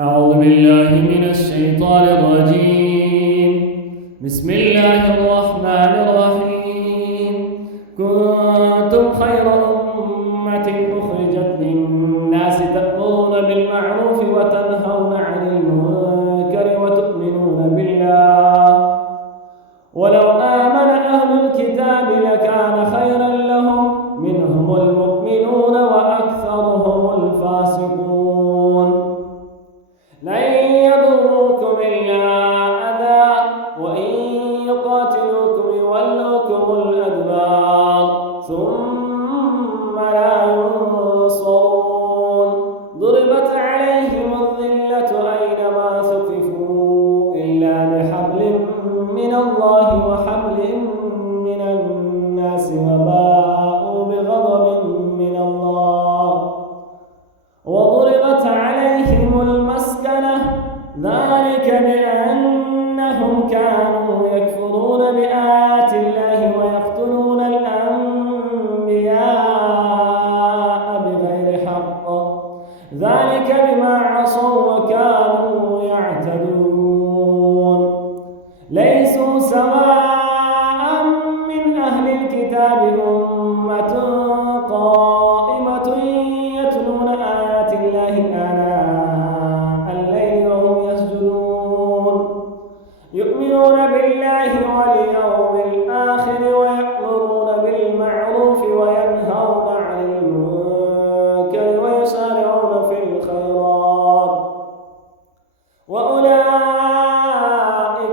أعوذ بالله من الشيطان الرجيم. بسم الله الرحمن الرحيم. كنتم خير أمة أخرجت للناس تأمرون بالمعروف وتنهون عن المنكر وتؤمنون بالله ولو آمن أهل الكتاب لكان خيرا لهم منهم المؤمنون وأكثرهم الفاسقون. لن يضروكم إلا أذى وإن يقاتلوكم يولوكم الأدبار ثم لا ينصرون. ضربت عليهم الذلة أينما ثقفوا إلا بحبل من الله وحبل من الناس وباءوا بغضب من الله وضربت عليهم المسكنة ذلك بأنهم كانوا يكفرون بآيات الله ويقتلون الأنبياء بغير حق ذلك بما عصوا وكانوا يعتدون. ليسوا سواء من أهل الكتاب أمة قائمة يتلون آيات الله آناء الليل وهم يسجدون يؤمنون بالله واليوم الآخر ويأمرون بالمعروف وينهون عن المنكر ويسارعون في الخيرات وأولئك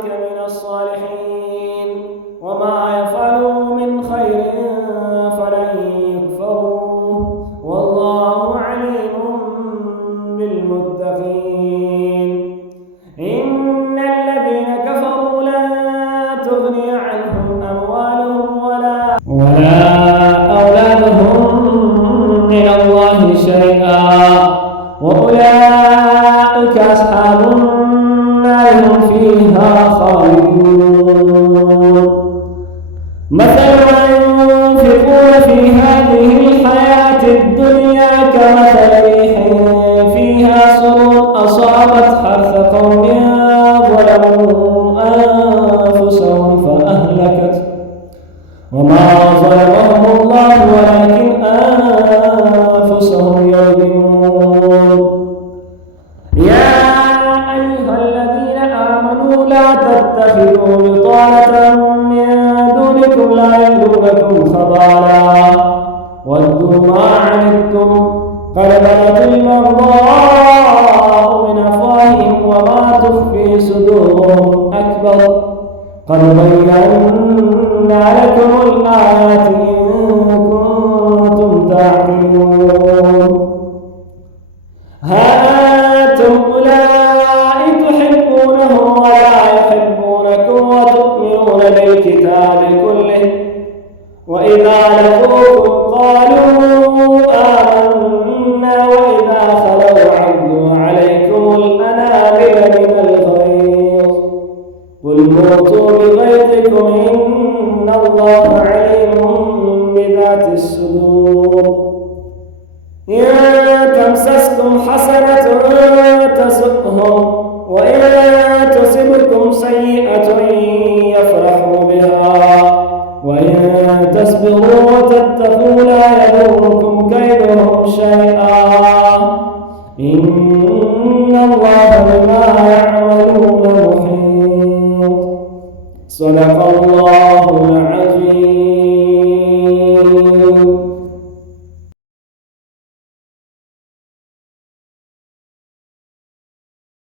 من الصالحين وما يفعلوا من خير فلن يكفروه والله عليم بالمتقين. إن الذين كفروا لن تغني عنهم أموالهم ولا أولادهم من الله شيئا وأولئك أصحاب النار هم فيها خالدون. مثل ما ينفقون في هذه الحياة الدنيا كمثل ريح فيها سرور أصابت حرث قوم ظلموا أنفسهم فأهلكت وما ظلمهم الله ولكن أنفسهم يظلمون. يا أيها الذين آمنوا لا تتخذوا بطانة من دونكم لا يألونكم خبالا ودوا ما عنتم قد بدت البغضاء من أفواههم وما تخفي صدورهم أكبر قد بينا لكم الآيات إن كنتم تعقلون. ها أنتم أولئك تحبونهم ولا يحبونكم وتؤمنون بالكتاب كله وإذا لقوكم قالوا آمنا وإذا خلوا عضوا عليكم الأنامل من الغيظ قل موتوا بغيظكم إن الله عليم بذات الصدور. إن تمسسكم حسنة تسؤهم وإن تصبكم سيئة يفرحوا بها وإن تصبروا وتتقوا لا يضركم كيدهم شيئا إن الله بما يعملون محيط. صدق الله العظيم.